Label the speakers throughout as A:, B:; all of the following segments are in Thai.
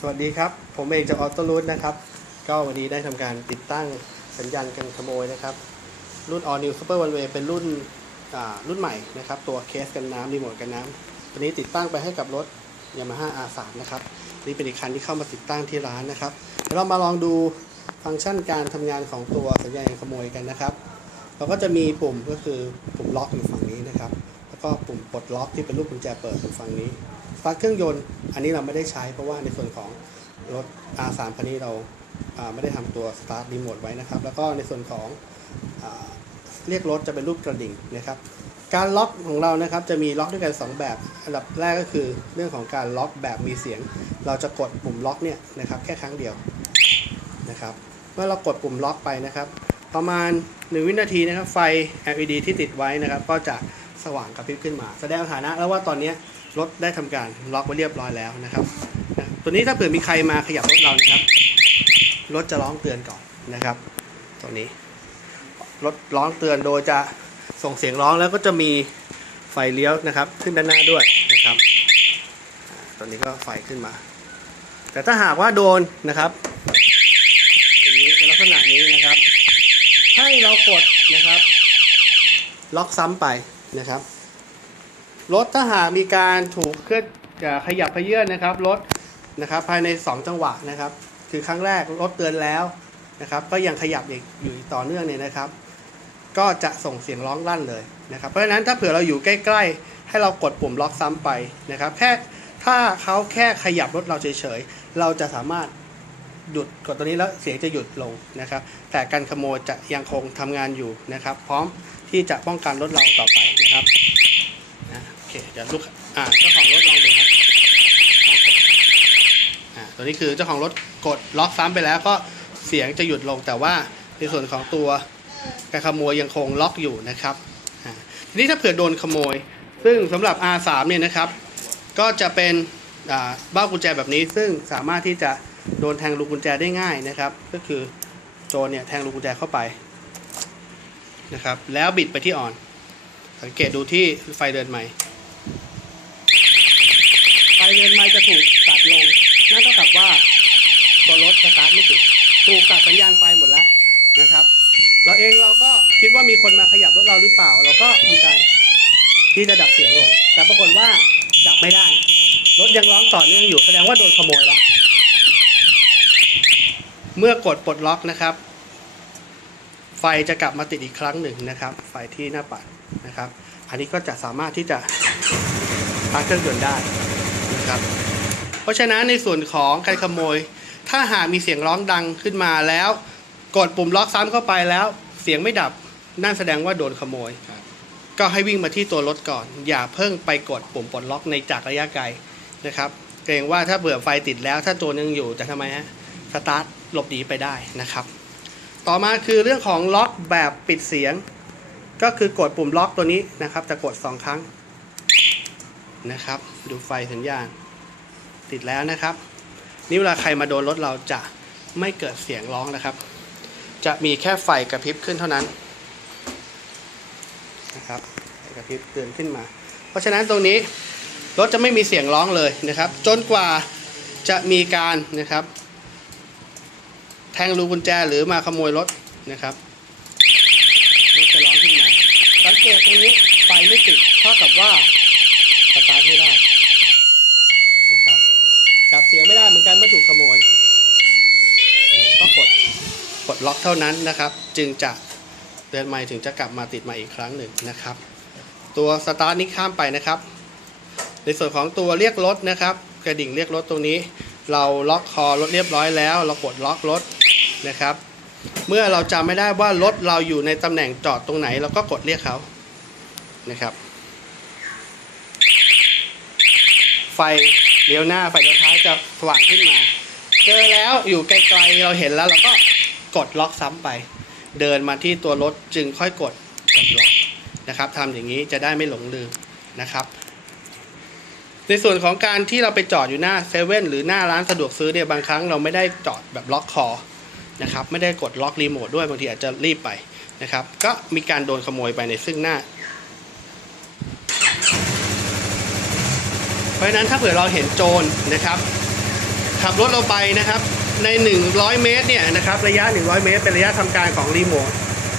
A: สวัสดีครับ ผมเองจากออโต้รูทนะครับ ก็วันนี้ได้ทำการติดตั้งสัญญาณกันขโมยนะครับ รุ่น All New Super One Way เป็นรุ่นรุ่นใหม่นะครับ ตัวเคสกันน้ำรีโมทกันน้ำตัวนี้ติดตั้งไปให้กับรถ Yamaha R3 นะครับ นี่เป็นอีกคันที่เข้ามาติดตั้งที่ร้านนะครับเดี๋ยวเรามาลองดูฟังก์ชันการทำงานของตัวสัญญาณขโมยกันนะครับ เราก็จะมีปุ่มก็คือปุ่มล็อกอยู่ฝั่งนี้นะครับ แล้วก็ปุ่มปลดล็อกที่เป็นรูปกุญแจเปิดอยู่ฝั่งนี้ สตาร์ทเครื่องยนต์ อันนี้เราไม่ได้ใช้เพราะว่าในส่วนของรถ R3 คันนี้เราาไม่ได้ทำตัวสตาร์ทรีโมทไว้นะครับ แล้วก็ในส่วนของอเรียกรถจะเป็นรูปกระดิ่งนะครับ การล็อกของเรานะครับจะมีล็อกด้วยกัน 2 แบบ อันดับแรกก็คือเรื่องของการล็อกแบบมีเสียง เราจะกดปุ่มล็อกเนี่ยนะครับแค่ครั้งเดียวนะครับ เมื่อเรากดปุ่มล็อกไปนะครับ ประมาณ 1 วินาทีนะครับ ไฟ LED ที่ติดไว้นะครับ ก็จะสว่างกระพริบขึ้นมา แสดงสถานะแล้วว่าตอนนี้ รถได้ทำการล็อกไว้เรียบร้อยแล้วนะครับนะตัวนี้ถ้าเผื่อมีใครมาขยับรถเรานะครับ รถจะร้องเตือนก่อนนะครับ ตัวนี้ รถร้องเตือนโดยจะส่งเสียงร้องแล้วก็จะมีไฟเลี้ยวนะครับ ขึ้นด้านหน้าด้วยนะครับ ตัวนี้ก็ไฟขึ้นมา แต่ถ้าหากว่าโดนนะครับอย่างนี้เป็นลักษณะนี้นะครับ ให้เรากดนะครับ ล็อกซ้ำไปนะครับ รถถ้าหากมีการถูกเคลื่อนขยับขยื่นนะครับรถนะครับภายใน 2 จังหวะนะครับ คือครั้งแรกรถเตือนแล้วนะครับ ก็ยังขยับอีกอยู่ต่อเนื่องเนี่ยนะครับ ก็จะส่งเสียงร้องลั่นเลยนะครับเพราะฉะนั้นถ้าเผื่อเราอยู่ใกล้ ๆ ให้เรากดปุ่มล็อกซ้ำไปนะครับแค่ถ้าเขาแค่ขยับรถเราเฉยๆเราจะสามารถหยุดกดตัวนี้แล้วเสียงจะหยุดลงนะครับ แต่การขโมยจะยังคงทำงานอยู่นะครับ พร้อมที่จะป้องกันรถเราต่อไปนะครับ เคเดี๋ยวลูกอ่าเจ้าของรถลองดูครับอ่าตัวนี้คือเจ้าของรถกดล็อกซ้ำไปแล้วก็เสียงจะหยุดลงแต่ว่าในส่วนของตัวการขโมยยังคงล็อกอยู่นะครับทีนี้ถ้าเผื่อโดนขโมย ซึ่งสำหรับ R3 เนี่ยนะครับ ก็จะเป็นเบ้ากุญแจแบบนี้ ซึ่งสามารถที่จะโดนแทงลูกกุญแจได้ง่ายนะครับ ก็คือโจรเนี่ยแทงลูกกุญแจเข้าไปนะครับ แล้วบิดไปที่อ่อน สังเกตดูที่ไฟเดินใหม่ ไฟเดินใหม่จะถูกตัดลง นั่นเท่ากับว่าตัวรถสตาร์ทไม่ติดถูกตัดสัญญาณไฟหมดแล้วนะครับ เราเองเราก็คิดว่ามีคนมาขยับรถเราหรือเปล่า เราก็ทำการที่จะดับเสียงลง แต่ปรากฏว่าจับไม่ได้ รถยังร้องต่อเนื่องอยู่ แสดงว่าโดนขโมยแล้ว เมื่อกดปลดล็อกนะครับ ไฟจะกลับมาติดอีกครั้งหนึ่งนะครับ ไฟที่หน้าปัดนะครับ อันนี้ก็จะสามารถที่จะพักเครื่องยนต์ได้นะครับเพราะฉะนั้นในส่วนของการขโมย ถ้าหากมีเสียงร้องดังขึ้นมาแล้ว กดปุ่มล็อกซ้ำเข้าไปแล้ว เสียงไม่ดับนั่นแสดงว่าโดนขโมย ก็ให้วิ่งมาที่ตัวรถก่อน อย่าเพิ่งไปกดปุ่มปลดล็อกในจากระยะไกลนะครับเกรงว่าถ้าเผื่อไฟติดแล้วถ้าตัวนึงอยู่จะทำไมฮะสตาร์ทหลบหนีไปได้นะครับ ต่อมาคือเรื่องของล็อกแบบปิดเสียง ก็คือกดปุ่มล็อกตัวนี้นะครับ จะกด 2 ครั้งนะครับ ดูไฟสัญญาณ ติดแล้วนะครับ นี่เวลาใครมาโดนรถเราจะไม่เกิดเสียงร้องนะครับ จะมีแค่ไฟกระพริบขึ้นเท่านั้นนะครับกระพริบเตือนขึ้นมา เพราะฉะนั้นตรงนี้รถจะไม่มีเสียงร้องเลยนะครับ จนกว่าจะมีการนะครับ แทงรูกุญแจหรือมาขโมยรถนะครับรถจะร้องขึ้นมาสังเก ตรงนี้ไฟไม่ติดเท่ากับว่าสตาร์ทไม่ได้นะครับจับเสียงไม่ได้เหมือนกันเมื่อถูกขโมยต้องกดกดล็อกเท่านั้นนะครับ จึงจะเดินใหม่ถึงจะกลับมาติดมาอีกครั้งหนึ่งนะครับ ตัวสตาร์ทนี้ข้ามไปนะครับ ในส่วนของตัวเรียกรถนะครับ กระดิ่งเรียกรถตรงนี้ เราล็อกคอรถเรียบร้อยแล้ว เรากดล็อกรถนะครับ เมื่อเราจำไม่ได้ว่ารถเราอยู่ในตำแหน่งจอดตรงไหน เราก็กดเรียกเขา นะครับ ไฟเลี้ยวหน้าไฟเลี้ยวท้ายจะสว่างขึ้นมา เจอแล้วอยู่ไกลๆเราเห็นแล้วเราก็กดล็อกซ้ำไป เดินมาที่ตัวรถจึงค่อยกดกดล็อกนะครับทำอย่างนี้จะได้ไม่หลงลืมนะครับ ในส่วนของการที่เราไปจอดอยู่หน้าเซเว่นหรือหน้าร้านสะดวกซื้อเนี่ยบางครั้งเราไม่ได้จอดแบบล็อกคอนะครับไม่ได้กดล็อกรีโมทด้วยบางทีอาจจะรีบไปนะครับ ก็มีการโดนขโมยไปในซึ่งหน้า เพราะฉะนั้นถ้าเผื่อเราเห็นโจรนะครับขับรถเราไปนะครับใน 100 เมตรเนี่ยนะครับระยะ 100 เมตร เป็นระยะทำการของรีโมท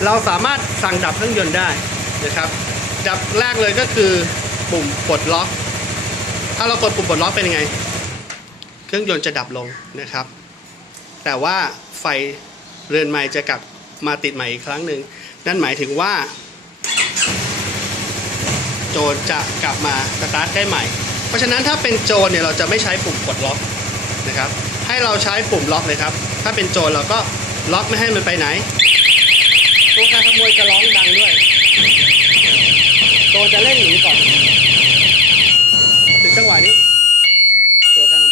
A: เราสามารถสั่งดับเครื่องยนต์ได้นะครับ ดับแรกเลยก็คือปุ่มปลดล็อก ถ้าเรากดปุ่มปลดล็อกเป็นยังไง เครื่องยนต์จะดับลงนะครับ แต่ว่าไฟเรือนใหม่จะกลับมาติดใหม่อีกครั้งหนึ่งนั่นหมายถึงว่า โจรจะกลับมาสตาร์ทได้ใหม่ เพราะฉะนั้นถ้าเป็นโจรเนี่ยเราจะไม่ใช้ปุ่มกดล็อกนะครับ ให้เราใช้ปุ่มล็อกเลยครับ ถ้าเป็นโจรเราก็ล็อกไม่ให้มันไปไหนตัวการขโมยจะร้องดังด้วยโจรจะเล่นหนีก่อนถึงจังหวะนี้ ตัวการ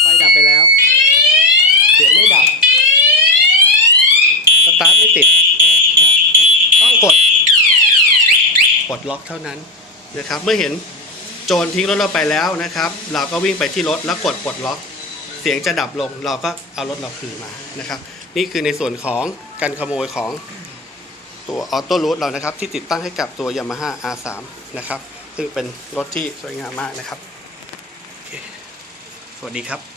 A: ไฟดับไปแล้ว เสียงไม่ดับ สตาร์ทไม่ติด ต้องกดปลดล็อกเท่านั้นนะครับ เมื่อเห็น โจรทิ้งรถเราไปแล้วนะครับ เราก็วิ่งไปที่รถแล้วกดปลดล็อก เสียงจะดับลงเราก็เอารถเราคืนมานะครับ นี่คือในส่วนของการขโมยของตัวออโต้รูทเรานะครับ ที่ติดตั้งให้กับตัว Yamaha R3 นะครับซึ่งเป็นรถที่สวยงามมากนะครับ สวัสดีครับ